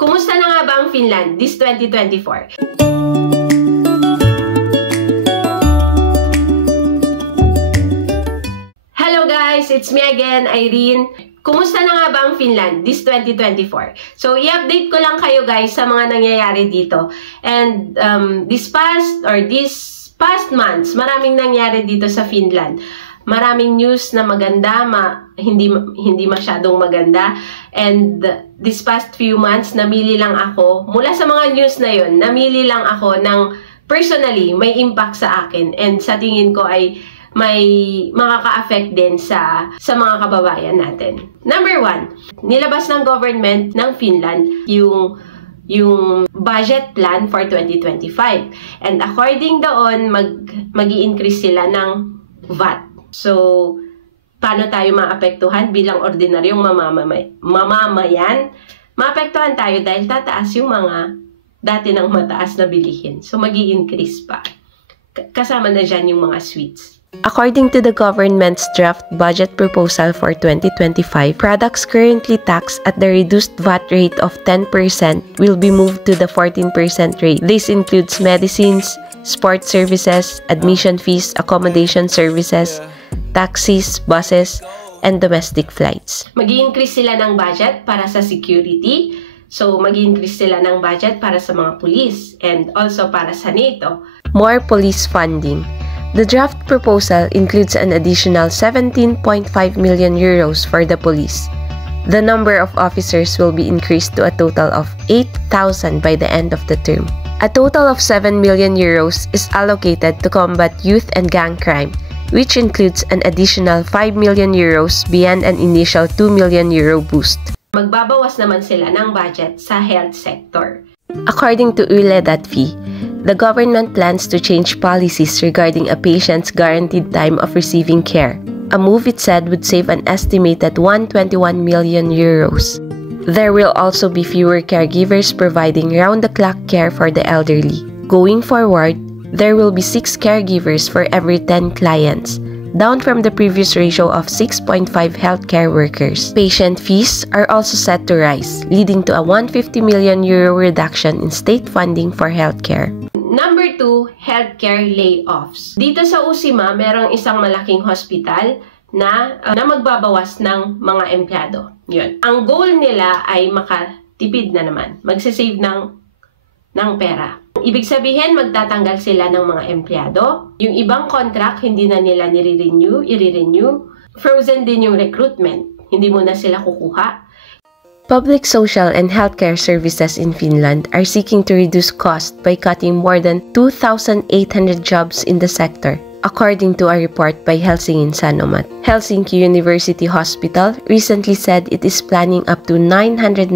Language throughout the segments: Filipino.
Kumusta na nga ba ang Finland this 2024? Hello guys! It's me again, Irene. Kumusta na nga ba ang Finland this 2024? So, i-update ko lang kayo guys sa mga nangyayari dito. And these past months, maraming nangyari dito sa Finland. Maraming news na maganda, hindi masyadong maganda. And this past few months, namili lang ako, mula sa mga news na yun, namili lang ako ng personally, may impact sa akin. And sa tingin ko ay may makaka-affect din sa mga kababayan natin. Number 1, nilabas ng government ng Finland yung budget plan for 2025. And according doon, mag-i-increase sila ng VAT. So, paano tayo maapektuhan bilang ordinaryong mamamayan? Maapektuhan tayo dahil tataas yung mga dati ng mataas na bilihin. So, mag-i-increase pa. Kasama na dyan yung mga sweets. According to the government's draft budget proposal for 2025, products currently taxed at the reduced VAT rate of 10% will be moved to the 14% rate. This includes medicines, sport services, admission fees, accommodation services, taxis, buses, and domestic flights. Mag-i-increase sila ng budget para sa security. So, mag-i-increase sila ng budget para sa mga police and also para sa NATO. More police funding. The draft proposal includes an additional 17.5 million euros for the police. The number of officers will be increased to a total of 8,000 by the end of the term. A total of 7 million euros is allocated to combat youth and gang crime, which includes an additional 5 million euros beyond an initial 2 million euro boost. Magbabawas naman sila ng budget sa health sector. According to Yle.fi, the government plans to change policies regarding a patient's guaranteed time of receiving care, a move it said would save an estimated 121 million euros. There will also be fewer caregivers providing round-the-clock care for the elderly. Going forward, there will be 6 caregivers for every 10 clients, down from the previous ratio of 6.5 healthcare workers. Patient fees are also set to rise, leading to a 150 million euro reduction in state funding for healthcare. Number 2, healthcare layoffs. Dito sa Usima, merong isang malaking hospital na magbabawas ng mga empleyado. Yun. Ang goal nila ay makatipid na naman, magsasave ng pera. Ibig sabihin, magtatanggal sila ng mga empleyado. Yung ibang contract, hindi na nila i-renew. Frozen din yung recruitment. Hindi mo na sila kukuha. Public social and healthcare services in Finland are seeking to reduce cost by cutting more than 2,800 jobs in the sector, according to a report by Helsingin Sanomat. Helsinki University Hospital recently said it is planning up to 990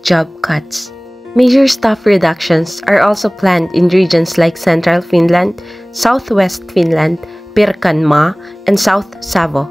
job cuts. Major staff reductions are also planned in regions like Central Finland, Southwest Finland, Pirkanmaa, and South Savo.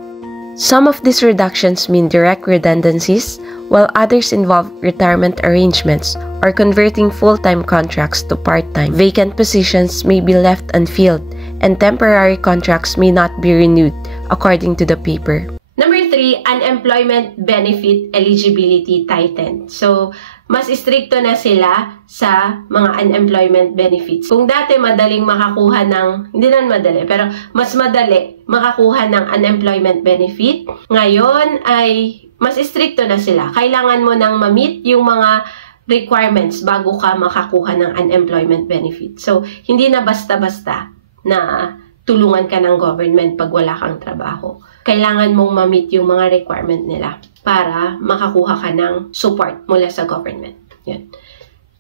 Some of these reductions mean direct redundancies, while others involve retirement arrangements or converting full-time contracts to part-time. Vacant positions may be left unfilled, and temporary contracts may not be renewed, according to the paper. Number 3, unemployment benefit eligibility tightened. So, mas istrikto na sila sa mga unemployment benefits. Kung dati madaling makakuha ng, hindi naman madali, pero mas madali makakuha ng unemployment benefit, ngayon ay mas istrikto na sila. Kailangan mo nang ma-meet yung mga requirements bago ka makakuha ng unemployment benefit. So, hindi na basta-basta na tulungan ka ng government pag wala kang trabaho. Kailangan mong ma-meet yung mga requirement nila para makakuha ka ng support mula sa government. Yun.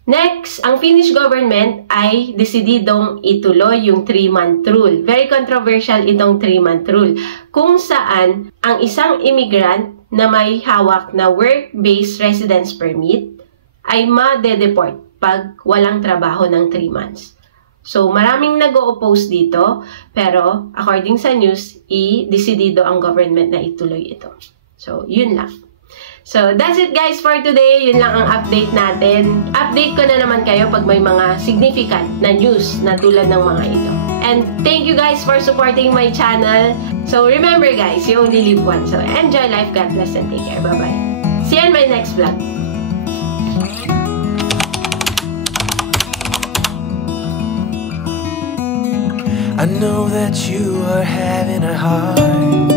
Next, ang Finnish government ay desididong ituloy yung 3-month rule. Very controversial itong 3-month rule. Kung saan ang isang immigrant na may hawak na work-based residence permit ay ma-deport pag walang trabaho ng 3 months. So, maraming nag-o-oppose dito, pero according sa news, i-desidido ang government na ituloy ito. So, yun lang. So, that's it guys for today. Yun lang ang update natin. Update ko na naman kayo pag may mga significant na news na tulad ng mga ito. And thank you guys for supporting my channel. So, remember guys, you only live once. So, enjoy life, God bless, and take care. Bye-bye. See you in my next vlog. I know that you are having a hard